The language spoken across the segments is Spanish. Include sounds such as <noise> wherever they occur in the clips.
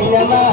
se llama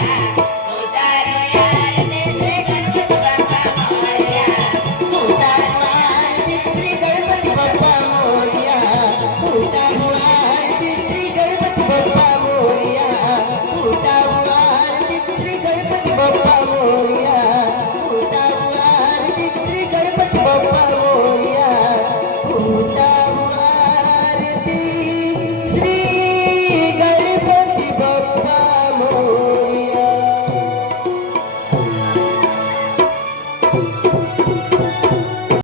Música <laughs>